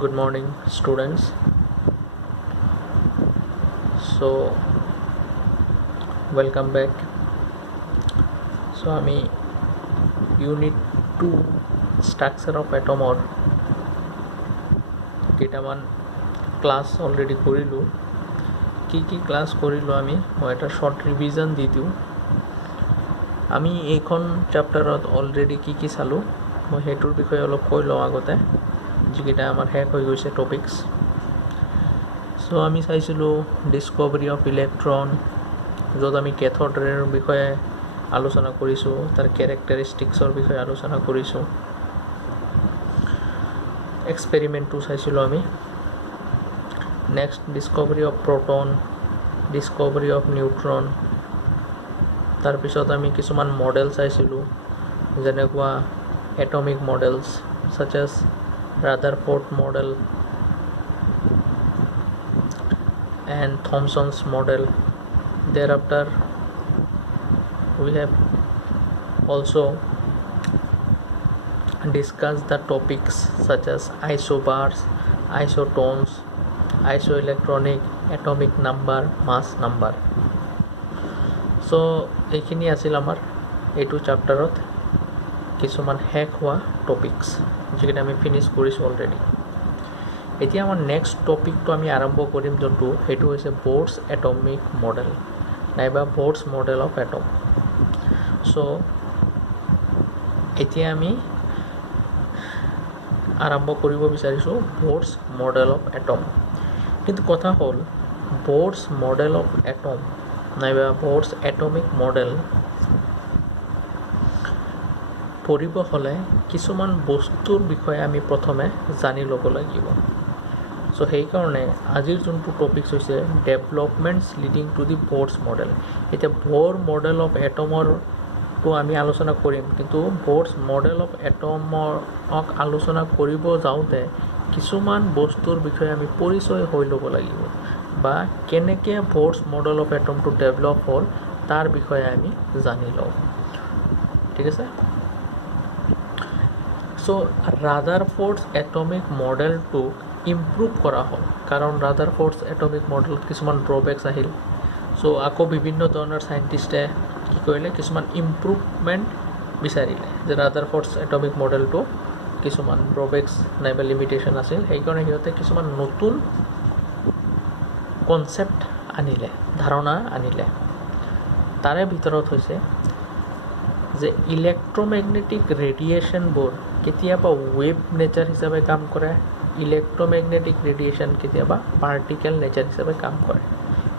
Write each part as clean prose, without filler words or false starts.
Good morning, students. So, welcome back. So, আমি unit 2 structure of এটমৰ কেইটামান class already কৰিলোঁ। কি ক্লাছ কৰিলোঁ মই এটা শ্বৰ্ট ৰিভিজন দি দিওঁ। আমি এইখন চেপ্টাৰত অলৰেডি কি চালোঁ মই সেইটোৰ বিষয়ে অলপ কৈ লওঁ আগতে, যিকেইটা আমাৰ শেষ হৈ গৈছে টপিকছ। চ' আমি চাইছিলোঁ ডিস্কভাৰী অফ ইলেক্ট্ৰন, য'ত আমি কেথড ৰেৰ বিষয়ে আলোচনা কৰিছোঁ, তাৰ কেৰেক্টাৰিষ্টিক্সৰ বিষয়ে আলোচনা কৰিছোঁ। এক্সপেৰিমেণ্টটো চাইছিলোঁ আমি। Next discovery of proton, discovery of neutron. তাৰপিছত আমি কিছুমান মডেল চাইছিলোঁ, যেনেকুৱা atomic models such as Rutherford model and Thomson's model. Thereafter we have also discussed the topics such as isobars, isotones, isoelectronic, atomic number, mass number. So এইখিনি আছিল আমাৰ এইটো চেপ্টাৰত কিছুমান শেষ হোৱা টপিকছ, যিকেইটা আমি ফিনিছ কৰিছোঁ অলৰেডি। এতিয়া আমাৰ নেক্সট টপিকটো আমি আৰম্ভ কৰিম, যোনটো সেইটো হৈছে ব'ৰ্ডছ এটমিক মডেল নাইবা ব'ৰ্ডছ মডেল অফ এটম। চ' এতিয়া আমি আৰম্ভ কৰিব বিচাৰিছোঁ ব'ৰ্ডছ মডেল অফ এটম। কিন্তু কথা হ'ল, ব'ৰ্ডছ মডেল অফ এটম নাইবা ব'ৰ্ডছ এটমিক মডেল পঢ়িব হ'লে কিছুমান বস্তুৰ বিষয়ে আমি প্ৰথমে জানি ল'ব লাগিব। চ' সেইকাৰণে আজিৰ যোনটো টপিকছ হৈছে ডেভেলপমেণ্টছ লিডিং টু দি ব'ৰ্ডছ মডেল। এতিয়া ব'ৰ মডেল অফ এটমৰটো আমি আলোচনা কৰিম, কিন্তু ব'ৰ্ডছ মডেল অফ এটমক আলোচনা কৰিব যাওঁতে কিছুমান বস্তুৰ বিষয়ে আমি পৰিচয় হৈ ল'ব লাগিব, বা কেনেকৈ ব'ৰ্ডছ মডেল অফ এটমটো ডেভেলপ হ'ল তাৰ বিষয়ে আমি জানি লওঁ। ঠিক আছে। চ' ৰাদাৰফৰ্ডছ এটমিক মডেলটোক ইম্প্ৰুভ কৰা হ'ল, কাৰণ ৰাদাৰফৰ্ডছ এটমিক মডেলত কিছুমান ড্ৰবেকছ আহিল। চ' আকৌ বিভিন্ন ধৰণৰ চাইণ্টিষ্টে কি কৰিলে, কিছুমান ইম্প্ৰুভমেণ্ট বিচাৰিলে যে ৰাদাৰফৰ্ডছ এটমিক মডেলটো কিছুমান ড্ৰবেকছ নাইবা লিমিটেশ্যন আছিল, সেইকাৰণে সিহঁতে কিছুমান নতুন কনচেপ্ট আনিলে, ধাৰণা আনিলে। তাৰে ভিতৰত হৈছে যে ইলেক্ট্ৰমেগনেটিক ৰেডিয়েশ্যনবোৰ কেতিয়াবা ৱেভ নেচাৰ হিচাপে কাম কৰে, ইলেক্ট্ৰমেগনেটিক ৰেডিয়েশ্যন কেতিয়াবা পাৰ্টিকেল নেচাৰ হিচাপে কাম কৰে।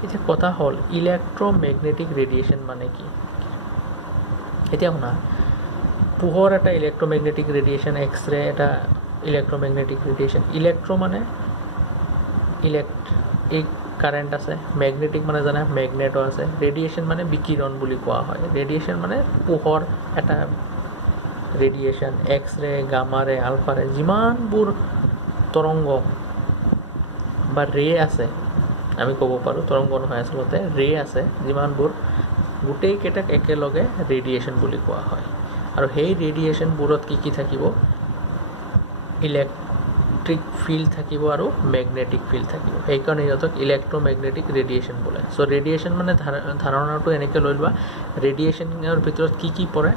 এতিয়া কথা হ'ল, ইলেক্ট্ৰমেগনেটিক ৰেডিয়েশ্যন মানে কি? এতিয়া শুনা, পোহৰ এটা ইলেক্ট্ৰমেগনেটিক ৰেডিয়েশ্যন, এক্সৰে এটা ইলেক্ট্ৰমেগনেটিক ৰেডিয়েশ্যন। ইলেক্ট্ৰ মানে ইলেক্ট্ৰিক কাৰেণ্ট আছে, মেগনেটিক মানে জানে মেগনেটো আছে, ৰেডিয়েশ্যন মানে বিকিৰণ বুলি কোৱা হয়। ৰেডিয়েশ্যন মানে পোহৰ এটা ৰেডিয়েশ্যন, এক্সৰে, গামাৰে, আলফাৰে, যিমানবোৰ তৰংগ বা ৰে আছে, আমি ক'ব পাৰোঁ তৰংগ নহয় আচলতে ৰে আছে, যিমানবোৰ গোটেইকেইটাক একেলগে ৰেডিয়েশ্যন বুলি কোৱা হয়। আৰু সেই ৰেডিয়েশ্যনবোৰত কি থাকিব? ইলেক্ট্ৰিক ফিল্ড থাকিব আৰু মেগনেটিক ফিল্ড থাকিব। সেইকাৰণে সিহঁতক ইলেক্ট্ৰমেগনেটিক ৰেডিয়েশ্যন বোলে। চ' ৰেডিয়েশ্যন মানে ধাৰণাটো এনেকৈ লৈ লোৱা, ৰেডিয়েশ্যনৰ ভিতৰত কি পৰে?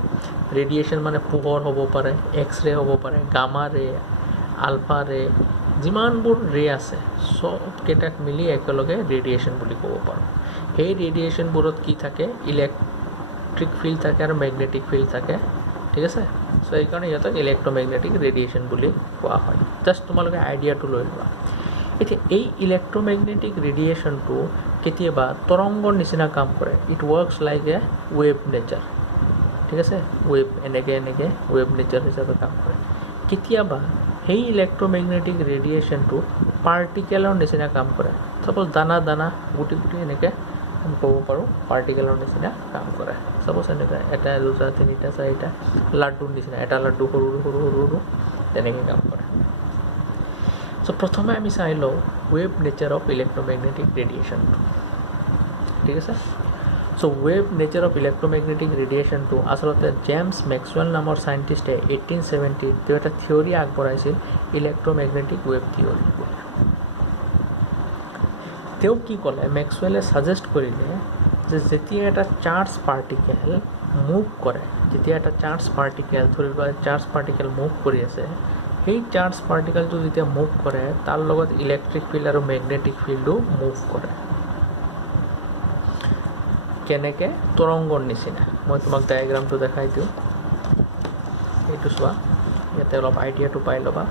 ৰেডিয়েশ্যন মানে পোহৰ হ'ব পাৰে, এক্সৰে হ'ব পাৰে, গামা ৰে, আলফা ৰে, যিমানবোৰ ৰে আছে চবকেইটাক মিলি একেলগে ৰেডিয়েশ্যন বুলি ক'ব পাৰোঁ। সেই ৰেডিয়েশ্যনবোৰত কি থাকে? ইলেক্ট্ৰিক ফিল্ড থাকে আৰু মেগনেটিক ফিল্ড থাকে। ঠিক আছে। চ' সেইকাৰণে সিহঁতক ইলেক্ট্ৰমেগনেটিক ৰেডিয়েশ্যন বুলি কোৱা হয়। জাষ্ট তোমালোকে আইডিয়াটো লৈ লোৱা। এতিয়া এই ইলেক্ট্ৰমেগনেটিক ৰেডিয়েশ্যনটো কেতিয়াবা তৰংগৰ নিচিনা কাম কৰে। It works like a wave nature. ঠিক আছে, ৱেভ এনেকৈ ৱেভ নেচাৰ হিচাপে কাম কৰে। কেতিয়াবা সেই ইলেক্ট্ৰমেগনেটিক ৰেডিয়েশ্যনটো পাৰ্টিকেলৰ নিচিনা কাম কৰে। চাপ'জ দানা গুটি এনেকৈ আমি ক'ব পাৰোঁ পাৰ্টিকেলৰ নিচিনা কাম কৰে। চাপ'জ এনেকৈ এটা, দুটা, তিনিটা, চাৰিটা, লাড্ডুৰ নিচিনা, এটা লাড্ডু সৰু সৰু তেনেকৈ কাম কৰে। চ' প্ৰথমে আমি চাই লওঁ ৱেভ নেচাৰ অফ ইলেক্ট্ৰমেগনেটিক ৰেডিয়েশ্যনটো। ঠিক আছে। So wave nature of electromagnetic ৰেডিয়েশ্যনটো আচলতে জেমছ মেক্সৱেল নামৰ চাইণ্টিষ্টে 1870 তেওঁ এটা থিয়ৰী আগবঢ়াইছিল ইলেক্ট্ৰমেগনেটিক ৱেভ থিয়ৰী বুলি। তেওঁ কি ক'লে, মেক্সৱেলে ছাজেষ্ট কৰিলে যে যেতিয়া এটা চাৰ্জ পাৰ্টিকেল মুভ কৰে, যেতিয়া এটা চাৰ্জ পাৰ্টিকেল ধৰি লোৱা চাৰ্জ পাৰ্টিকেল মুভ কৰি আছে, সেই চাৰ্জ পাৰ্টিকেলটো যেতিয়া মুভ কৰে তাৰ লগত ইলেক্ট্ৰিক ফিল্ড আৰু মেগনেটিক ফিল্ডো মুভ কৰে। কেনেকৈ? তৰংগৰ নিচিনা। মই তোমাক ডায়েগ্ৰামটো দেখাই দিওঁ, এইটো চোৱা, ইয়াতে অলপ আইডিয়াটো পাই ল'বা।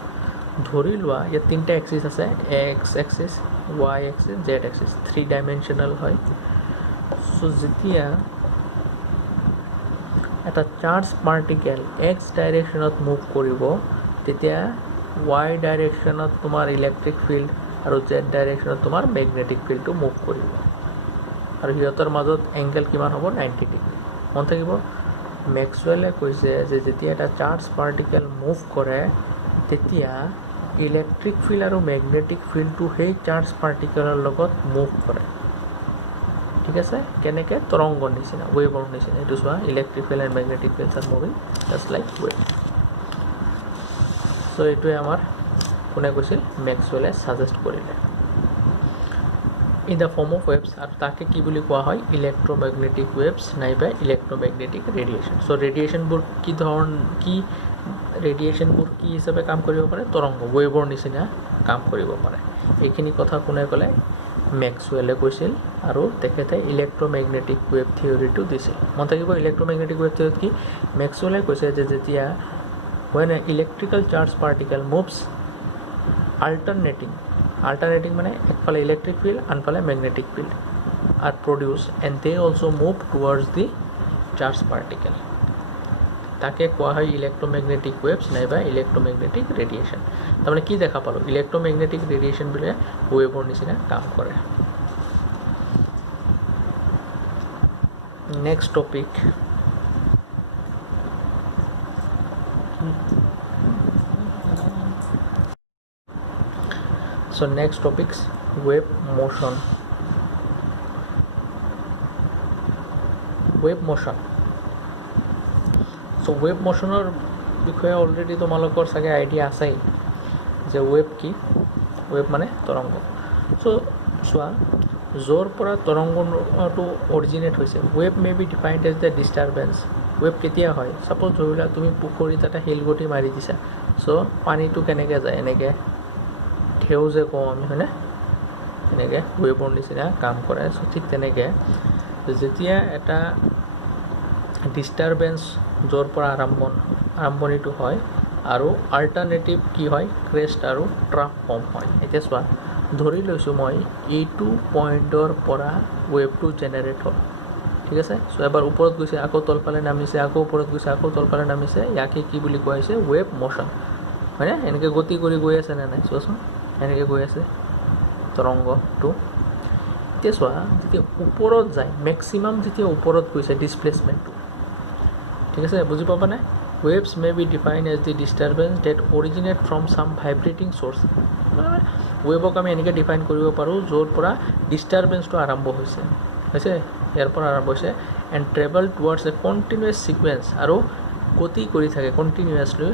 ধৰি লোৱা ইয়াত 3টা এক্সিছ আছে, x axis, Y axis, Z axis, 3 dimensional হয়। চ' যেতিয়া এটা চাৰ্জ পাৰ্টিকেল এক্স ডাইৰেকশ্যনত মুভ কৰিব, তেতিয়া ৱাই ডাইৰেকশ্যনত তোমাৰ ইলেক্ট্ৰিক ফিল্ড আৰু জেড ডাইৰেকশ্যনত তোমাৰ মেগনেটিক ফিল্ডটো মুভ কৰিব, আৰু সিহঁতৰ মাজত এংগেল কিমান হ'ব? 90 ডিগ্ৰী। মন থাকিব, মেক্সৱেলে কৈছে যে যেতিয়া এটা চাৰ্জ পাৰ্টিকেল মুভ কৰে তেতিয়া ইলেক্ট্ৰিক ফিল্ড আৰু মেগনেটিক ফিল্ডটো সেই চাৰ্জ পাৰ্টিকেলৰ লগত মুভ কৰে। ঠিক আছে? কেনেকৈ? তৰংগৰ নিচিনা, ৱেভৰ নিচিনা। এইটো চোৱা, electric field and magnetic fields are moving just like wave. So' এইটোৱে আমাৰ কোনে কৈছিল? মেক্সৱেলে ছাজেষ্ট কৰিলে in the form of waves, আৰু তাকে কি বুলি কোৱা হয়? ইলেক্ট্ৰমেগনেটিক ৱেভছ নাইবা ইলেক্ট্ৰমেগনেটিক ৰেডিয়েশ্যন। চ' ৰেডিয়েশ্যনবোৰ কি ৰেডিয়েশ্যনবোৰ কি হিচাপে কাম কৰিব পাৰে? তৰংগ, ৱেভৰ নিচিনা কাম কৰিব পাৰে। এইখিনি কথা কোনে ক'লে? মেক্সৱেলে কৈছিল, আৰু তেখেতে ইলেক্ট্ৰমেগনেটিক ৱেভ থিয়ৰীটো দিছিল। মন থাকিব, ইলেক্ট্ৰমেগনেটিক ৱেভ থিয়ৰীত কি মেক্সৱেলে কৈছে যে যেতিয়া when an electrical charge particle moves alternating মানে একফালে ইলেক্ট্ৰিক ফিল্ড আনফালে magnetic field are produced and they also move towards the charge particle, তাকে কোৱা হয় ইলেক্ট্ৰমেগনেটিক ৱেভছ নাইবা ইলেক্ট্ৰমেগনেটিক ৰেডিয়েশ্যন। তাৰমানে কি দেখা পালোঁ? ইলেক্ট্ৰমেগনেটিক ৰেডিয়েশ্যনবোৰে ৱেভৰ নিচিনা কাম কৰে। Next topic, so next topics wave motion. so wave motionৰ বিষয়ে অলৰেডি তোমালোকৰ চাগে আইডিয়া আছেই যে ৱেভ কি? ৱেভ মানে তৰংগ। চ' চোৱা, য'ৰ পৰা তৰংগটো অৰিজিনেট হৈছে, wave may be defined as the disturbance. Wave কেতিয়া হয়? ছাপ'জ ধৰি লোৱা তুমি পুখুৰীত এটা শিলগুটি মাৰি দিছা, চ' পানীটো কেনেকৈ যায়? এনেকৈ ঢেউ যে কওঁ আমি, হয়নে? এনেকৈ ৱেভৰ নিচিনা কাম কৰে। চ' ঠিক তেনেকৈ যেতিয়া এটা ডিষ্টাৰবেঞ্চ য'ৰ পৰা আৰম্ভণিটো হয় আৰু আল্টাৰনেটিভ কি হয়? ক্ৰেষ্ট আৰু ট্ৰাফ ফৰ্ম হয়। এতিয়া চোৱা, ধৰি লৈছোঁ মই এইটো পইণ্টৰ পৰা ৱেভটো জেনেৰেট হ'ল। ঠিক আছে? চ' এবাৰ ওপৰত গৈছে, আকৌ তলফালে নামিছে, আকৌ ওপৰত গৈছে, আকৌ তলফালে নামিছে, ইয়াকে কি বুলি কোৱা হৈছে? ৱেভ ম'শ্যন, হয়নে? এনেকৈ গতি কৰি গৈ আছে নে নাই? চোৱাচোন, এনেকৈ গৈ আছে তৰংগটো। এতিয়া চোৱা, যেতিয়া ওপৰত যায়, মেক্সিমাম যেতিয়া ওপৰত গৈছে ডিছপ্লেচমেণ্টটো, ঠিক আছে, বুজি পাবানে? Waves may be define as the disturbance that originate from some vibrating source. ৱেভক আমি এনেকৈ ডিফাইন কৰিব পাৰোঁ য'ৰ পৰা ডিষ্টাৰবেঞ্চটো আৰম্ভ হৈছে, ইয়াৰ পৰা আৰম্ভ হৈছে, and travel towards a continuous sequence, আৰু গতি কৰি থাকে continuously,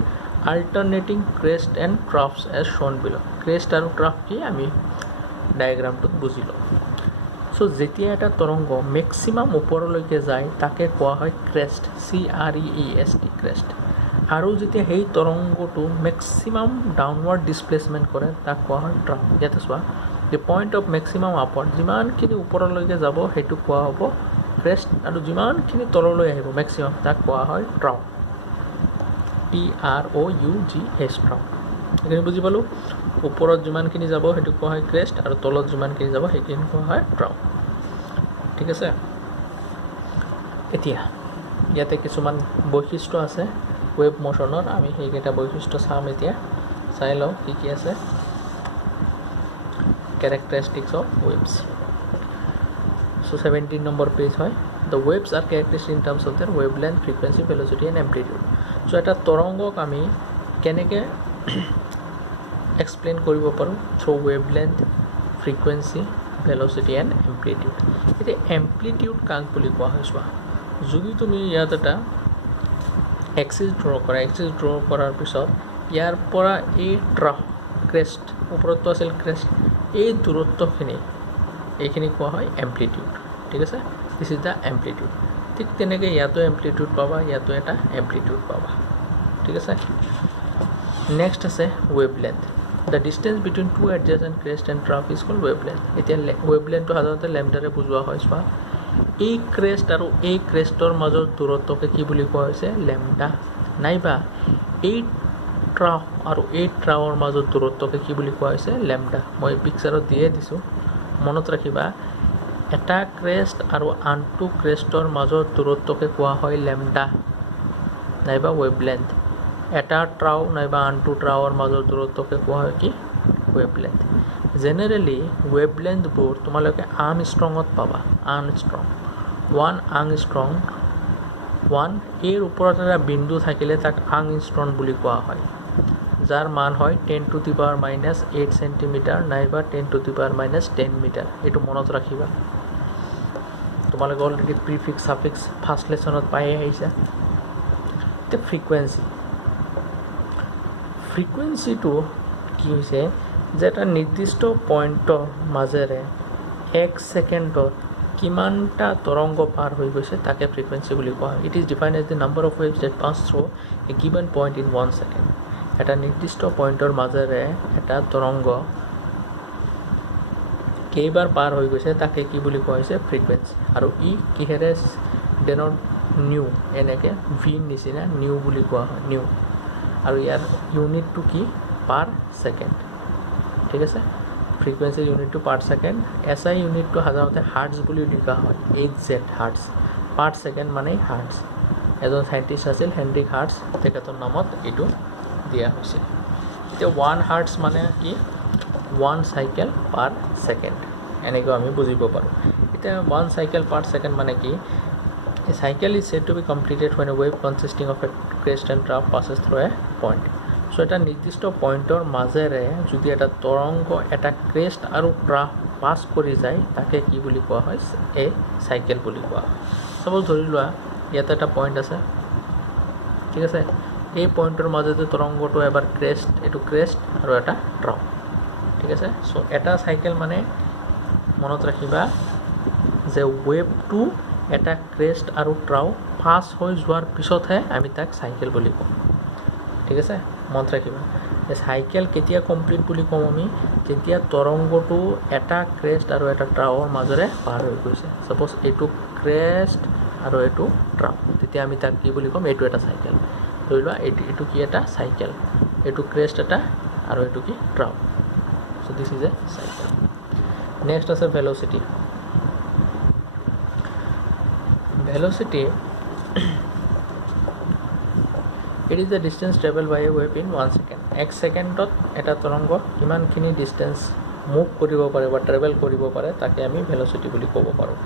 alternating crest and troughs as shown below'. Crest আৰু ট্ৰাফ কি আমি ডায়েগ্ৰামটোত বুজিলোঁ। চ' যেতিয়া এটা তৰংগ মেক্সিমাম ওপৰলৈকে যায় তাকে কোৱা হয় ক্ৰেষ্ট, CREST, ক্ৰেষ্ট। আৰু যেতিয়া সেই তৰংগটো মেক্সিমাম ডাউনৱাৰ্ড ডিছপ্লেচমেণ্ট কৰে তাক কোৱা হয় ট্ৰাফ। ইয়াতে চোৱা, দি পইণ্ট অফ মেক্সিমাম আপৱাৰ্ড, যিমানখিনি ওপৰলৈকে যাব সেইটো কোৱা হ'ব ক্ৰেষ্ট, আৰু যিমানখিনি তললৈ আহিব মেক্সিমাম তাক কোৱা হয় ট্ৰাফ, TROUGH, ট্ৰাফ। এইখিনি বুজি পালোঁ। ওপৰত যিমানখিনি যাব সেইটো কোৱা হয় ক্ৰেষ্ট, আৰু তলত যিমানখিনি যাব সেইখিনি কোৱা হয় ট্ৰাফ। ঠিক আছে? এতিয়া ইয়াতে কিছুমান বৈশিষ্ট্য আছে ৱেভ ম'শ্যনৰ, আমি সেইকেইটা বৈশিষ্ট্য চাম এতিয়া। চাই লওঁ কি কি আছে। Characteristics of waves. So' 17 number page হয়। The waves are characteristic in terms of their wave length, frequency, velocity and amplitude. So' এটা তৰংগক আমি কেনেকৈ এক্সপ্লেইন কৰিব পাৰোঁ? Through wave length, frequency, velocity and amplitude এতিয়া এম্প্লিটিউড কাক বুলি কোৱা হয় চোৱা যদি তুমি ইয়াত এটা এক্সিছ ড্ৰ কৰাৰ পিছত ইয়াৰ পৰা এই ক্ৰেষ্ট ওপৰতটো আছিল ক্ৰেষ্ট এই দূৰত্বখিনি এইখিনি কোৱা হয় এম্প্লিটিউড ঠিক আছে দিছ ইজ দ্য এম্প্লিটিউড ঠিক তেনেকৈ ইয়াতো এম্প্লিটিউড পাবা ইয়াতো এটা এম্প্লিটিউড পাবা ঠিক আছে নেক্সট আছে wavelength the distance between two adjacent crest and trough is called wavelength এতিয়া ৱেভলেন্থটো সাধাৰণতে লেমডাৰে বুজোৱা হয় চোৱা এই ক্ৰেষ্ট আৰু এই ক্ৰেষ্টৰ মাজৰ দূৰত্বকে কি বুলি কোৱা হৈছে লেমডা নাইবা এই ট্ৰাফ আৰু এই ট্ৰাফৰ মাজৰ দূৰত্বকে কি বুলি কোৱা হৈছে লেমডা মই পিকচাৰত দিয়ে দিছোঁ মনত ৰাখিবা এটা ক্ৰেষ্ট আৰু আনটো ক্ৰেষ্টৰ মাজৰ দূৰত্বকে কোৱা হয় লেমডা নাইবা ৱেভলেন্থ এটা ট্ৰাউ নাইবা আনটো ট্ৰাউৰ মাজৰ দূৰত্বকে কোৱা হয় কি ৱেভলেন্থ জেনেৰেলি ৱেভলেন্থবোৰ তোমালোকে আৰ্মষ্ট্ৰঙত পাবা আৰ্মষ্ট্ৰং ওৱান এৰ ওপৰত এটা বিন্দু থাকিলে তাক আৰ্মষ্ট্ৰং বুলি কোৱা হয় যাৰ মান হয় 10⁻⁻8 সেন্টিমিটাৰ নাইবা 10⁻⁻10 মিটাৰ এইটো মনত ৰাখিবা তোমালোকে অলৰেডি প্ৰিফিক্স সাফিক্স ফাৰ্ষ্ট লেচনত পাই আহিছা এতিয়া ফ্ৰিকুৱেঞ্চিটো কি হৈছে যে এটা নিৰ্দিষ্ট পইণ্টৰ মাজেৰে 1 ছেকেণ্ডত কিমানটা তৰংগ পাৰ হৈ গৈছে তাকে ফ্ৰিকুৱেঞ্চি বুলি কোৱা হয় it is defined as the number of waves that pass through a given point in 1 second এটা নিৰ্দিষ্ট পইণ্টৰ মাজেৰে এটা তৰংগ কেইবাৰ পাৰ হৈ গৈছে তাকে কি বুলি কোৱা হৈছে ফ্ৰিকুৱেঞ্চি আৰু ই কিহেৰে ডেনট নিউ এনেকৈ ভিৰ নিচিনা নিউ বুলি কোৱা হয় নিউ আৰু ইয়াৰ ইউনিটটো কি পাৰ ছেকেণ্ড ঠিক আছে ফ্ৰিকুৱেঞ্চিৰ ইউনিটটো পাৰ ছেকেণ্ড SI ইউনিটটো সাধাৰণতে হাৰ্টছ বুলি লিখা হয় HZ হাৰ্টছ পাৰ ছেকেণ্ড মানে হাৰ্টছ এজন চাইণ্টিষ্ট আছিল হেনৰিক হাৰ্টছ তেখেতৰ নামত এইটো দিয়া হৈছিল এতিয়া 1 হাৰ্টছ মানে কি 1 চাইকেল পাৰ ছেকেণ্ড এনেকৈ আমি বুজিব পাৰোঁ এতিয়া 1 চাইকেল পাৰ ছেকেণ্ড মানে কি A cycle is said to be completed when a wave consisting of a crest and trough passes through a point. So এটা নিৰ্দিষ্ট পইণ্টৰ মাজেৰে যদি এটা তৰংগ এটা ক্ৰেষ্ট আৰু ট্ৰাফ পাছ কৰি যায় তাকে কি বুলি কোৱা হয় এ চাইকেল বুলি কোৱা হয় চাপ'জ ধৰি লোৱা ইয়াতে এটা পইণ্ট আছে ঠিক আছে এই পইণ্টৰ মাজতে তৰংগটো এবাৰ এইটো ক্ৰেষ্ট আৰু এটা ট্ৰাফ ঠিক আছে চ' এটা চাইকেল মানে মনত ৰাখিবা যে ৱেভটো এটা ক্ৰেষ্ট আৰু ট্ৰাউ পাছ হৈ যোৱাৰ পিছতহে আমি তাক চাইকেল বুলি কওঁ ঠিক আছে মনত ৰাখিবা এই চাইকেল কেতিয়া কমপ্লিট বুলি কওঁ আমি যেতিয়া তৰংগটো এটা ক্ৰেষ্ট আৰু এটা ট্ৰাউৰ মাজেৰে পাৰ হৈ গৈছে ছাপ'জ এইটো ক্ৰেষ্ট আৰু এইটো ট্ৰাউ তেতিয়া আমি তাক কি বুলি ক'ম এইটো এটা চাইকেল ধৰি লোৱা এইটো কি এটা চাইকেল এইটো ক্ৰেষ্ট এটা আৰু এইটো কি trough so' this is a cycle next আছে velocity velocity it is the distance traveled by a wave in 1 second 1 ছেকেণ্ডত এটা তৰংগ কিমানখিনি ডিষ্টেঞ্চ মুভ কৰিব পাৰে বা ট্ৰেভেল কৰিব পাৰে তাকে আমি ভেল'চিটি বুলি ক'ব পাৰোঁ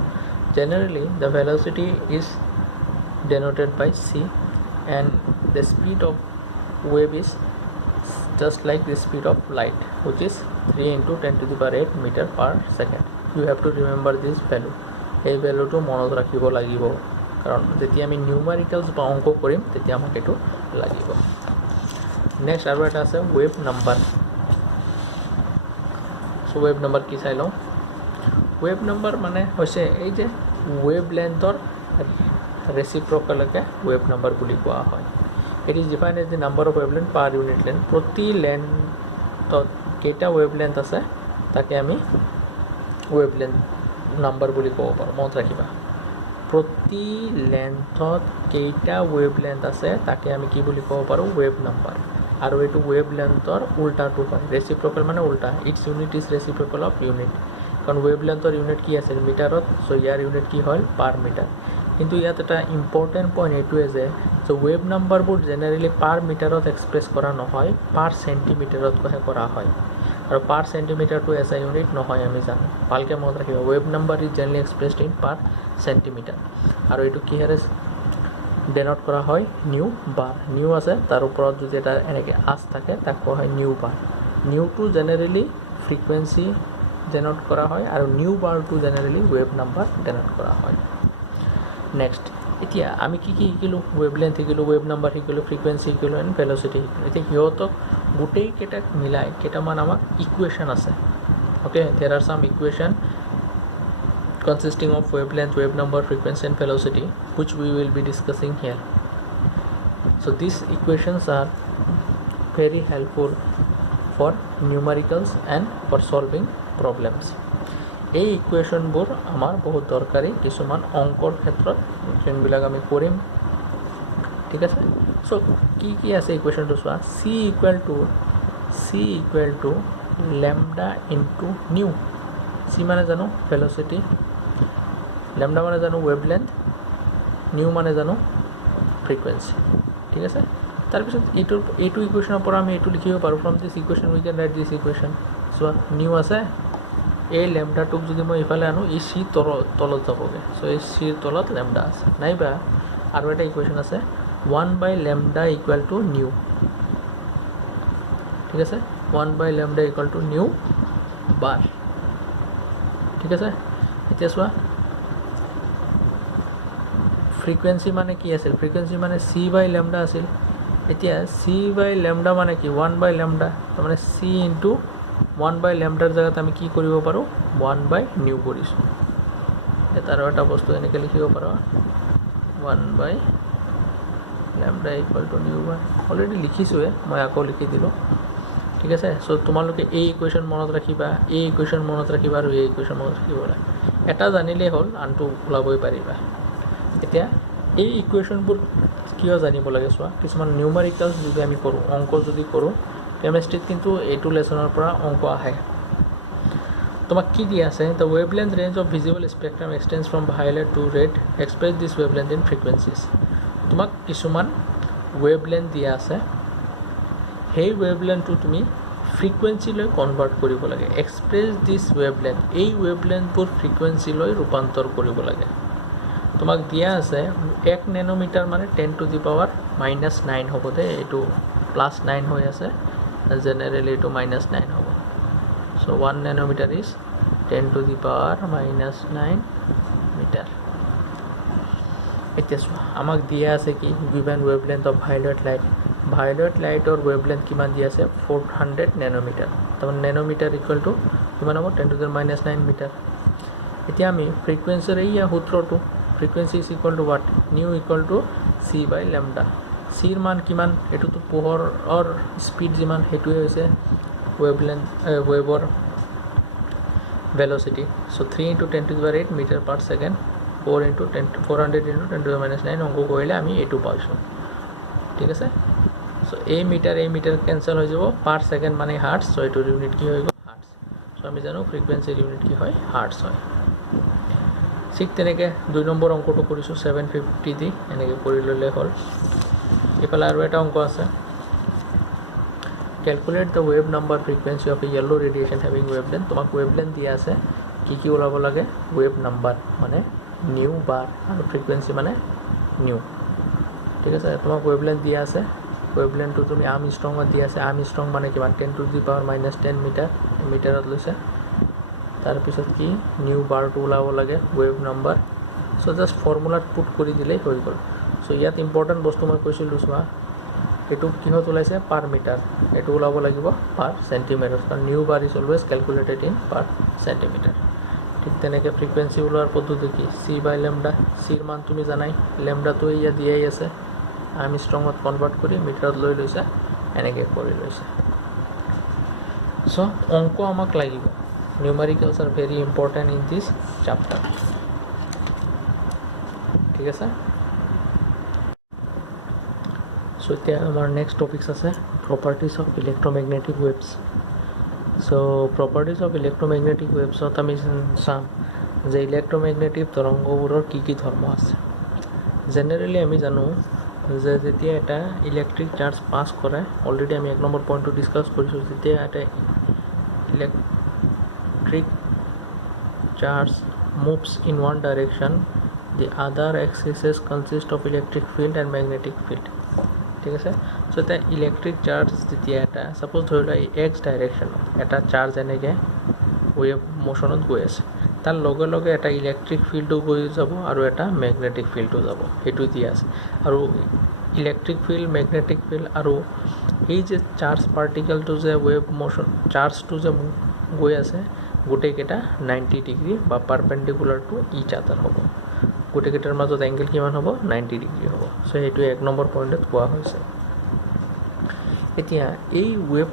generally the velocity is denoted by c and the speed of wave is just like the speed of light which is 3 × 10⁸ meter per second you have to remember this value এই ভেলুটো মনত ৰাখিব লাগিব কাৰণ যেতিয়া আমি নিউমাৰিকেলছ বা অংক কৰিম তেতিয়া আমাক এইটো লাগিব নেক্সট আৰু এটা আছে ৱেভ নাম্বাৰ চ' ৱেভ নাম্বাৰ কি চাই লওঁ ৱেভ নাম্বাৰ মানে হৈছে এই যে ৱেভ লেন্থৰ ৰেচিপ্ৰকেলকে ৱেভ নাম্বাৰ বুলি কোৱা হয় it is defined as the number of wave length per unit length প্ৰতি লেন্থত কেইটা ৱেভ লেন্থ আছে তাকে আমি ৱেভ লেন্থ নাম্বাৰ বুলি ক'ব পাৰোঁ মনত ৰাখিবা প্ৰতি লেন্থত কেইটা ৱেভ লেন্থ আছে তাকে আমি কি বুলি ক'ব পাৰোঁ ৱেভ নাম্বাৰ আৰু এইটো ৱেভ লেন্থৰ উল্টাটো হয় ৰেচিপ্ৰকেল মানে উল্টা its unit is reciprocal of unit কাৰণ ৱেভ লেন্থৰ ইউনিট কি আছিল মিটাৰত চ' ইয়াৰ ইউনিট কি হ'ল পাৰ মিটাৰ কিন্তু ইয়াত এটা ইম্পৰ্টেণ্ট পইণ্ট এইটোৱে যে ৱেভ নাম্বাৰবোৰ জেনেৰেলি পাৰ মিটাৰত এক্সপ্ৰেছ কৰা নহয় পাৰ চেণ্টিমিটাৰতহে কৰা হয় আৰু পাৰ চেণ্টিমিটাৰটো এছ আই ইউনিট নহয় আমি জানো ভালকৈ মনত ৰাখিব wave number is generally expressed in per centimetre আৰু এইটো কিহেৰে ডেনট কৰা হয় নিউ বাৰ নিউ আছে তাৰ ওপৰত যদি এটা এনেকৈ আঁচ থাকে তাক কোৱা হয় নিউ বাৰ নিউটো জেনেৰেলি ফ্ৰিকুৱেঞ্চি ডেনট কৰা হয় আৰু নিউ বাৰটো জেনেৰেলি ৱেভ নাম্বাৰ ডেনট কৰা হয়। নেক্সট, এতিয়া আমি কি শিকিলোঁ? ৱেভলেন্থ শিকিলোঁ, ৱেভ নাম্বাৰ শিকিলোঁ, ফ্ৰিকুৱেঞ্চি শিকিলোঁ এণ্ড ভেল'চিটি শিকিলোঁ। এতিয়া সিহঁতক গোটেইকেইটাক মিলাই কেইটামান আমাক ইকুৱেশ্যন আছে। অ'কে, দেৰ আৰ চাম equation consisting of wavelength, wave number, frequency and velocity, which we will be discussing here. So these equations are very helpful for numericals and for solving problems. এই ইকুৱেশ্যনবোৰ আমাৰ বহুত দৰকাৰী কিছুমান অংকৰ ক্ষেত্ৰত, যোনবিলাক আমি কৰিম। ঠিক আছে, চ' কি আছে ইকুৱেশ্যনটো চোৱা। C equal to lambda into new. C মানে জানো ভেল'চিটি, লেমডা মানে জানো ৱেভলেন্থ, নিউ মানে জানো ফ্ৰিকুৱেঞ্চি। ঠিক আছে, তাৰপিছত এইটো ইকুৱেশ্যনৰ পৰা আমি এইটো লিখিব পাৰোঁ। From this equation we can write this equation. চোৱা, নিউ আছে, এই লেমডাটোক যদি মই ইফালে আনো, এই চি তলত যাবগৈ। চ' এই চিৰ তলত লেমডা আছে। নাইবা আৰু এটা ইকুৱেশ্যন আছে 1/λ ইকুৱেল টু নিউ। ঠিক আছে, 1/λ ইকুৱেল টু নিউ বাৰ। ঠিক আছে, এতিয়া চোৱা ফ্ৰিকুৱেঞ্চি মানে কি আছিল? ফ্ৰিকুৱেঞ্চি মানে c/λ আছিল। এতিয়া c/λ মানে কি? 1/λ, তাৰমানে c ইনটু 1/λৰ জেগাত আমি কি কৰিব পাৰোঁ? 1/নিউ কৰিছোঁ। এটা আৰু এটা বস্তু এনেকৈ লিখিব পাৰোঁ 1/λ equal to nu bar. Already লিখিছোঁৱে, মই আকৌ লিখি দিলোঁ। ঠিক আছে, চ' তোমালোকে এই ইকুৱেশ্যন মনত ৰাখিবা, এই ইকুৱেশ্যন মনত ৰাখিবা আৰু এই ইকুৱেশ্যন মনত ৰাখিবলৈ। এটা জানিলেই হ'ল, আনটো ওলাবই পাৰিবা। এতিয়া এই ইকুৱেশ্যনবোৰ কিয় জানিব লাগে চোৱা। কিছুমান নিউমাৰিকেলছ যদি আমি কৰোঁ, অংক যদি কৰোঁ, কেমেষ্ট্ৰিত কিন্তু এইটো লেচনৰ পৰা অংক আহে। তোমাক কি দিয়া আছে? The wavelength range of visible spectrum extends from violet to red, express this wavelength in frequencies. তোমাক কিছুমান ৱেভলেন্থ দিয়া আছে, সেই ৱেভলেন্থটো তুমি ফ্ৰিকুৱেঞ্চিলৈ কনভাৰ্ট কৰিব লাগে। এক্সপ্ৰেছ দিছ ৱেভলেন্থ, এই ৱেভলেন্থবোৰ ফ্ৰিকুৱেঞ্চিলৈ ৰূপান্তৰ কৰিব লাগে। তোমাক দিয়া আছে 1 নেনোমিটাৰ মানে 10⁻⁻৯ হ'ব দেই। এইটো +9 হৈ আছে, জেনেৰেলি এইটো -9 হ'ব। চ' 1 নেনোমিটাৰ ইজ 10⁻⁻৯ মিটাৰ। এতিয়া চোৱা, আমাক দিয়া আছে কি? Given wavelength of violet light. ভায়লেট লাইটৰ ৱেভলেন্থ কিমান দিয়া আছে? 400 নেনোমিটাৰ। তাৰমানে নেনোমিটাৰ ইকুৱেল টু কিমান হ'ব? 10⁻⁹ মিটাৰ। এতিয়া আমি ফ্ৰিকুৱেঞ্চিৰ এইয়া সূত্ৰটো, frequency is equal to what? Nu equal to c/λ। চিৰ মান কিমান? এইটোতো পোহৰৰ স্পীড যিমান, সেইটোৱে হৈছে ৱেভৰ ভেল'চিটি। চ' 3 × 10⁸ মিটাৰ পাৰ ছেকেণ্ড, 400 × 10⁻⁹ অংক কৰিলে আমি এইটো পাইছোঁ। ঠিক আছে, চ' এই মিটাৰ কেঞ্চেল হৈ যাব। পাৰ ছেকেণ্ড মানে হাৰ্টছ, চ' এইটোৰ ইউনিট কি হৈ গ'ল? হাৰ্টছ। চ' আমি জানো ফ্ৰিকুৱেঞ্চিৰ ইউনিট কি হয়? হাৰ্টছ হয়। ঠিক তেনেকৈ 2 নম্বৰ অংকটো কৰিছোঁ 750 দি, এনেকৈ কৰি ল'লে হ'ল। এইফালে আৰু এটা অংক আছে, calculate the wave number frequency of a yellow' radiation having wavelength. তোমাক ৱেভলেন্থ দিয়া আছে, কি ওলাব লাগে? ৱেভ নাম্বাৰ মানে নিউ বাৰ আৰু ফ্ৰিকুৱেঞ্চি মানে নিউ। ঠিক আছে, তোমাক ৱেভলেন্থ দিয়া আছে, ৱেভলেন্থটো তুমি আৰ্মষ্ট্ৰঙত দিয়া আছে। আৰ্মষ্ট্ৰং মানে কিমান? 10⁻⁻10 মিটাৰ, মিটাৰত লৈছে। তাৰপিছত কি? নিউ বাৰটো ওলাব লাগে, ৱেভ নাম্বাৰ। চ' জাষ্ট ফৰ্মুলাত পুট কৰি দিলেই হৈ গ'ল। চ' ইয়াত ইম্পৰ্টেণ্ট বস্তু মই কৈছিলোঁ চোৱা, এইটো কিহত ওলাইছে? পাৰ মিটাৰ। এইটো ওলাব লাগিব পাৰ চেণ্টিমিটাৰ, কাৰণ new bar is always calculated in per centimetre. ঠিক তেনেকৈ ফ্ৰিকুৱেঞ্চি ওলোৱাৰ পদ্ধতি কি? c/λ। চিৰ মান তুমি জানাই, লেমডাটো ইয়াত দিয়াই আছে, আৰ্মষ্ট্ৰঙত কনভাৰ্ট কৰি মিটাৰত লৈ লৈছে, এনেকৈ কৰি লৈছে। চ' অংক আমাক লাগিব। Numericals are very important in this chapter. ঠিক আছে, চ' এতিয়া আমাৰ নেক্সট টপিকছ আছে properties of electromagnetic waves. So' properties of electromagnetic ৱেভছত আমি চাম যে ইলেক্ট্ৰমেগনেটিক তৰংগবোৰৰ কি কি ধৰ্ম আছে। জেনেৰেলি আমি জানো যে যেতিয়া এটা ইলেক্ট্ৰিক চাৰ্জ পাছ কৰে, অলৰেডি আমি 1 নম্বৰ পইণ্টটো ডিছকাছ কৰিছোঁ, যেতিয়া এটা electric charge moves in one direction, the other axes consist of electric field and magnetic field. ঠিক আছে, চ' এটা ইলেক্ট্ৰিক চাৰ্জ যেতিয়া এটা, ছাপ'জ ধৰি লোৱা এক্স ডাইৰেকশ্যনত এটা চাৰ্জ এনেকৈ ৱেভ মোশ্যনত গৈ আছে, তাৰ লগে লগে এটা ইলেক্ট্ৰিক ফিল্ডো গৈ যাব আৰু এটা মেগনেটিক ফিল্ডো যাব, সেইটো দিয়া আছে। আৰু ইলেক্ট্ৰিক ফিল্ড, মেগনেটিক ফিল্ড আৰু এই যে চাৰ্জ পাৰ্টিকেলটো যে ৱেভ মোশ্যন চাৰ্জটো যে গৈ আছে, গোটেইকেইটা 90 ডিগ্ৰী বা পাৰপেণ্ডিকুলাৰ টু ইচ আদাৰ হ'ব। গোটেইকেইটাৰ মাজত এংগেল কিমান হ'ব? 90 ডিগ্ৰী হ'ব। চ' সেইটো 1 নম্বৰ পইণ্টত কোৱা হৈছে। এতিয়া এই ৱেভ,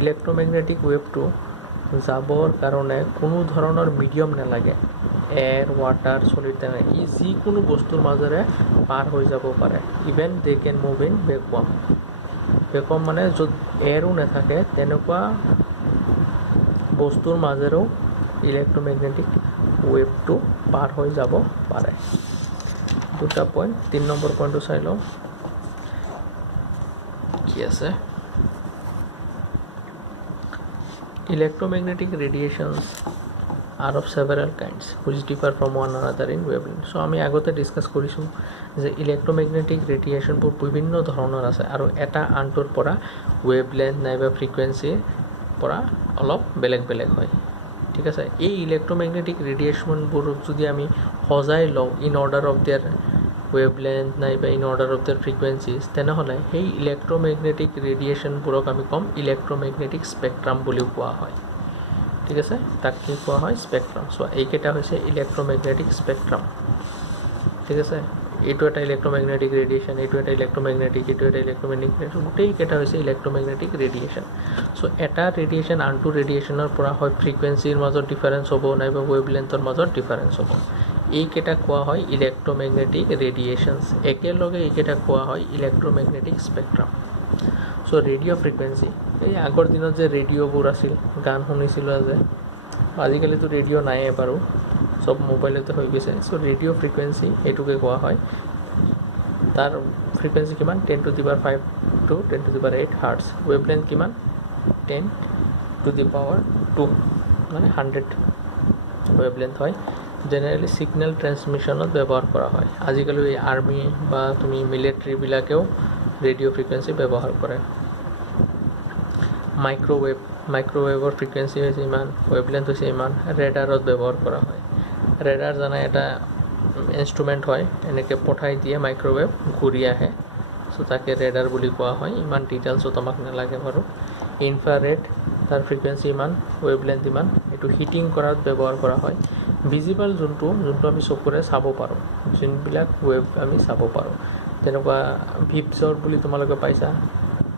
ইলেক্ট্ৰমেগনেটিক ৱেভটো যাবৰ কাৰণে কোনো ধৰণৰ মিডিয়াম নালাগে, এয়াৰ, ৱাটাৰ, চলিড তেনেকৈ, ই যিকোনো বস্তুৰ মাজেৰে পাৰ হৈ যাব পাৰে। Even they can move in vacuum. Vacuum মানে য'ত এয়াৰো নাথাকে তেনেকুৱা বস্তুৰ মাজেৰেও ইলেক্ট্ৰমেগনেটিক ৱেভটো পাৰ হৈ যাব পাৰে। দুটা পইণ্ট, 3 নম্বৰ পইণ্টটো চাই লওঁ কি আছে। Electromagnetic radiations are of several kinds which differ from one another in wavelength. So আমি আগতে ডিছকাছ কৰিছোঁ যে ইলেক্ট্ৰমেগনেটিক ৰেডিয়েশ্যনবোৰ বিভিন্ন ধৰণৰ আছে আৰু এটা আনটোৰ পৰা ৱেভলেন্থ নাইবা ফ্ৰিকুৱেঞ্চিৰ পৰা অলপ বেলেগ বেলেগ হয়, ঠিক আছে। এই ইলেক্ট্ৰমেগনেটিক ৰেডিয়েশ্যনবোৰক যদি আমি সজাই লওঁ ইন অৰ্ডাৰ অফ দেয়াৰ ৱেভলেন্থ নাইবা ইন অৰ্ডাৰ অফ দেয়াৰ ফ্ৰিকুৱেঞ্চিজ, তেনেহ'লে সেই ইলেক্ট্ৰমেগনেটিক ৰেডিয়েশ্যনবোৰক আমি ক'ম ইলেক্ট্ৰমেগনেটিক স্পেক্ট্ৰাম বুলিও কোৱা হয়, ঠিক আছে। তাক কি কোৱা হয়? স্পেক্ট্ৰাম। চ' এইকেইটা হৈছে ইলেক্ট্ৰমেগনেটিক স্পেক্ট্ৰাম, ঠিক আছে। এইটো এটা ইলেক্ট্ৰমেগনেটিক ৰেডিয়েশ্যন, এইটো এটা ইলেক্ট্ৰমেগনেটিক, এইটো এটা ইলেক্ট্ৰমেগনেটিক ৰেডিয়েশ্যন, গোটেইকেইটা হৈছে ইলেক্ট্ৰমেগনেটিক ৰেডিয়েশ্যন। চ' এটা ৰেডিয়েশ্যন আনটো ৰেডিয়েশ্যনৰ পৰা হয় ফ্ৰিকুৱেঞ্চিৰ মাজত ডিফাৰেঞ্চ হ'ব নাইবা ৱেভলেন্থৰ মাজত ডিফাৰেঞ্চ হ'ব। এইকেইটা কোৱা হয় ইলেক্ট্ৰমেগনেটিক ৰেডিয়েশ্যনছ। একেলগে এইকেইটা কোৱা হয় ইলেক্ট্ৰমেগনেটিক স্পেক্ট্ৰাম। চ' ৰেডিঅ' ফ্ৰিকুৱেঞ্চি, এই আগৰ দিনত যে ৰেডিঅ'বোৰ আছিল, গান শুনিছিলোঁ যে, আজিকালিতো ৰেডিঅ' নাইয়ে বাৰু, চব মোবাইলতে হৈ গৈছে। চ' ৰেডিঅ' ফ্ৰিকুৱেঞ্চি এইটোকে কোৱা হয়। তাৰ ফ্ৰিকুৱেঞ্চি কিমান? 10⁵ to 10⁸ হাৰ্টছ। ৱেভলেন্থ কিমান? 10⁻², মানে 100 ৱেভলেন্থ হয়। জেনেৰেলি ছিগনেল ট্ৰেন্সমিশ্যনত ব্যৱহাৰ কৰা হয়। আজিকালি এই আৰ্মি বা তুমি মিলিটাৰীবিলাকেও ৰেডিঅ' ফ্ৰিকুৱেঞ্চি ব্যৱহাৰ কৰে। মাইক্ৰ'ৱেভৰ ফ্ৰিকুৱেঞ্চি হৈছে ইমান, ৱেভলেন্থ হৈছে ইমান। ৰেডাৰত ব্যৱহাৰ কৰা হয়। ৰেডাৰ জানাই এটা ইনষ্ট্ৰুমেণ্ট হয়, এনেকৈ পঠাই দিয়ে মাইক্ৰ'ৱেভ, ঘূৰি আহে। চ' তাকে ৰেডাৰ বুলি কোৱা হয়। ইমান ডিটেইলছত আমাক নালাগে বাৰু। ইনফ্ৰাৰেড, তাৰ ফ্ৰিকুৱেঞ্চি ইমান, ৱেভলেন্থ ইমান। এইটো হিটিং কৰাত ব্যৱহাৰ কৰা হয়। ভিজিবল যোনটো আমি চকুৰে চাব পাৰোঁ, যোনবিলাক ৱেভ আমি চাব পাৰোঁ, তেনেকুৱা ভিপছৰ বুলি তোমালোকে পাইছা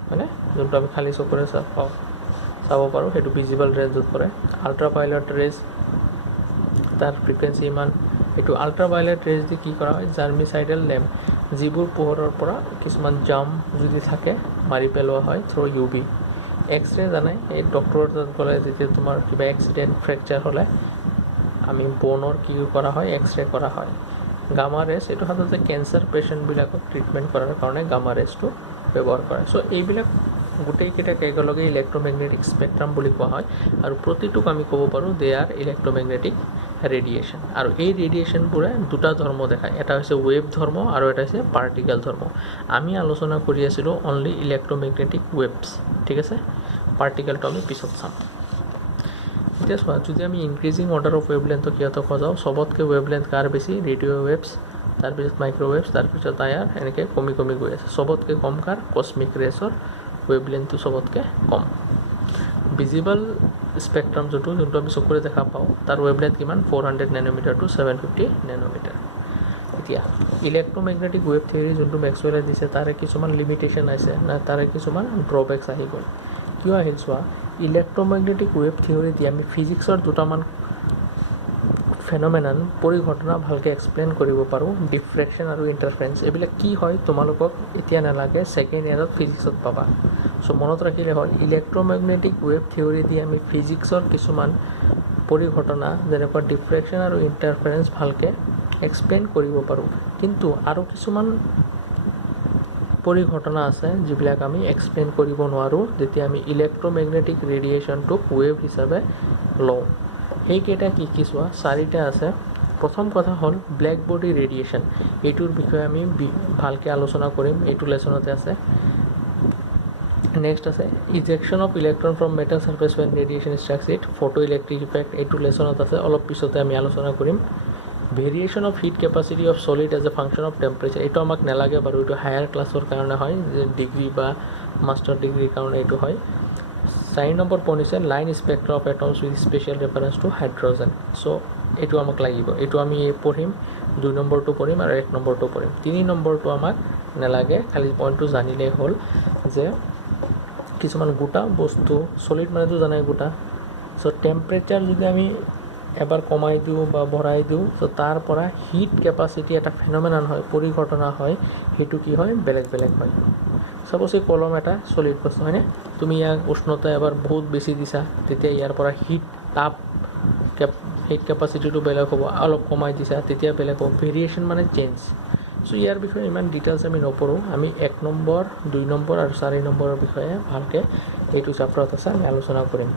হয়নে, যোনটো আমি খালী চকুৰে চাব পাৰোঁ, সেইটো ভিজিবল ৰেঞ্জত পৰে। আল্ট্ৰাভায়লেট ৰেজ, তাৰ ফ্ৰিকুৱেঞ্চি ইমান। এইটো আল্ট্ৰাভায়লেট ৰেজ দি কি কৰা হয়? জাৰ্মিচাইডেল লেম্প, যিবোৰ পোহৰৰ পৰা কিছুমান জাম যদি থাকে মাৰি পেলোৱা হয় থ্ৰু UV। এক্সৰে জানাই, এই ডক্টৰৰ তাত গ'লে যেতিয়া তোমাৰ কিবা এক্সিডেণ্ট, ফ্ৰেকচাৰ হ'লে আমি বনৰ কি কৰা হয়? এক্সৰে কৰা হয়। গামা ৰেজ, এইটো সাধাৰণতে কেঞ্চাৰ পেচেণ্টবিলাকক ট্ৰিটমেণ্ট কৰাৰ কাৰণে গামা ৰেজটো ব্যৱহাৰ কৰে। চ' এইবিলাক গোটেইকেইটাক একেলগে ইলেক্ট্ৰমেগনেটিক স্পেক্ট্ৰাম বুলি কোৱা হয়। আৰু প্ৰতিটোক আমি ক'ব পাৰোঁ দে আৰ ইলেক্ট্ৰমেগনেটিক ৰেডিয়েশ্যন। আৰু এই ৰেডিয়েশ্যনবোৰে দুটা ধৰ্ম দেখায়, এটা হৈছে ৱেভ ধৰ্ম আৰু এটা হৈছে পাৰ্টিকেল ধৰ্ম। আমি আলোচনা কৰি আছিলোঁ অনলি ইলেক্ট্ৰমেগনেটিক ৱেভছ, ঠিক আছে। পাৰ্টিকেলটো আমি পিছত চাম। এতিয়া চোৱা, যদি আমি ইনক্ৰিজিং অৰ্ডাৰ অফ ৱেভলেন্থক সিহঁতক সজাওঁ, চবতকৈ ৱেভলেন্থ কাৰ বেছি? ৰেডিঅ' ৱেভছ, তাৰপিছত মাইক্ৰ'ৱেভছ, তাৰপিছত আয়াৰ, এনেকৈ কমি কমি গৈ আছে। চবতকৈ কম কাৰ? কছমিক ৰেছৰ ৱেভলেন্থটো চবতকৈ কম। ভিজিবল স্পেক্ট্ৰাম যোনটো আমি চকুৰে দেখা পাওঁ, তাৰ ৱেভলেন্থ কিমান? 400 নেন'মিটাৰ to 750 নেন'মিটাৰ। এতিয়া ইলেক্ট্ৰমেগনেটিক ৱেভ থিয়ৰী যোনটো মেক্সৱেলে দিছে, তাৰে কিছুমান লিমিটেশ্যন আছে না, তাৰে কিছুমান ড্ৰবেকছ আহি গ'ল। কিয় আহিল চোৱা, ইলেক্ট্ৰমেগনেটিক ৱেভ থিয়ৰী দি আমি ফিজিক্সৰ দুটামান ফেন'মেনন, পৰিঘটনা ভালকৈ এক্সপ্লেইন কৰিব পাৰোঁ। ডিফ্ৰেকশ্যন আৰু ইণ্টাৰফাৰেঞ্চ, এইবিলাক কি হয় তোমালোকক এতিয়া নালাগে, ছেকেণ্ড ইয়াৰত ফিজিক্সত পাবা। চ' মনত ৰাখিলে হ'ল, ইলেক্ট্ৰমেগনেটিক ৱেভ থিয়ৰী দি আমি ফিজিক্সৰ কিছুমান পৰিঘটনা যেনেকুৱা ডিফ্ৰেকশ্যন আৰু ইণ্টাৰফাৰেঞ্চ ভালকৈ এক্সপ্লেইন কৰিব পাৰোঁ। কিন্তু আৰু কিছুমান পৰিঘটনা আছে যিবিলাক আমি এক্সপ্লেইন কৰিব নোৱাৰোঁ যেতিয়া আমি ইলেক্ট্ৰমেগনেটিক ৰেডিয়েশ্যনটোক ৱেভ হিচাপে লওঁ। সেইকেইটা কি কি চোৱা, 4টা আছে। প্ৰথম কথা হ'ল ব্লেক বডি ৰেডিয়েশ্যন। এইটোৰ বিষয়ে আমি ভালকৈ আলোচনা কৰিম, এইটো লেচনতে আছে। নেক্সট আছে ejection of electron from metal surface when radiation strikes it, photo electric effect, এইটো লেচনত আছে, অলপ পিছতে আমি আলোচনা কৰিম। Variation of heat capacity of solid as a function of temperature, এইটো আমাক নালাগে বাৰু, এইটো হায়াৰ ক্লাছৰ কাৰণে হয়, যে ডিগ্ৰী বা মাষ্টাৰ ডিগ্ৰীৰ কাৰণে এইটো হয়। 4 নম্বৰ পইণ্ট হৈছে line spectra of atoms with special reference to hydrogen. So' এইটো আমাক লাগিব, এইটো আমি পঢ়িম, 2 নম্বৰটো পঢ়িম আৰু 1 নম্বৰটো পঢ়িম। 3 নম্বৰটো আমাক নালাগে, খালি পইণ্টটো জানিলেই হ'ল যে কিছুমান গোটা বস্তু, ছলিড মানেতো জানাই গোটা, চ' টেম্পাৰেচাৰ যদি আমি এবাৰ কমাই দিওঁ বা বঢ়াই দিওঁ, চ' তাৰ পৰা হিট কেপাচিটি এটা ফেন'মেনন হয়, পৰিঘটনা হয়, সেইটো কি হয়, বেলেগ বেলেগ হয়। চাপ'জ এই কলম এটা ছলিড বস্তু হয়নে, তুমি ইয়াক উষ্ণতা এবাৰ বহুত বেছি দিছা, তেতিয়া ইয়াৰ পৰা হিট কেপাচিটিটো বেলেগ হ'ব, অলপ কমাই দিছা তেতিয়া বেলেগ হ'ব, ভেৰিয়েশ্যন মানে চেঞ্জ। চ' ইয়াৰ বিষয়ে ইমান ডিটেইলছ আমি নপঢ়োঁ, আমি 1 নম্বৰ 2 নম্বৰ আৰু 4 নম্বৰৰ বিষয়ে ভালকৈ এইটো চেপ্টাৰত আছে আমি আলোচনা কৰিম।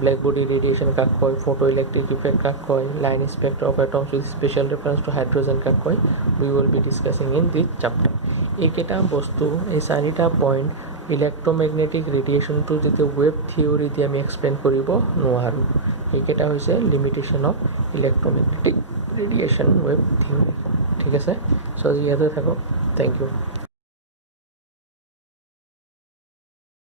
ব্লেক বডি ৰেডিয়েশ্যন কাক কয়, ফটো ইলেক্ট্ৰিক ইফেক্ট কাক কয়, line spectra of atoms with special reference to hydrogen কাক কয়, we will be discussing in this chapter. এইকেইটা বস্তু, এই 4টা পইণ্ট ইলেক্ট্ৰমেগনেটিক ৰেডিয়েশ্যনটো যেতিয়া ৱেভ থিয়ৰী দি আমি এক্সপ্লেইন কৰিব নোৱাৰোঁ। এইকেইটা হৈছে limitation of electromagnetic radiation wave theory. ঠিক আছে, চ' আজি ইয়াতে থাকক, থেংক ইউ।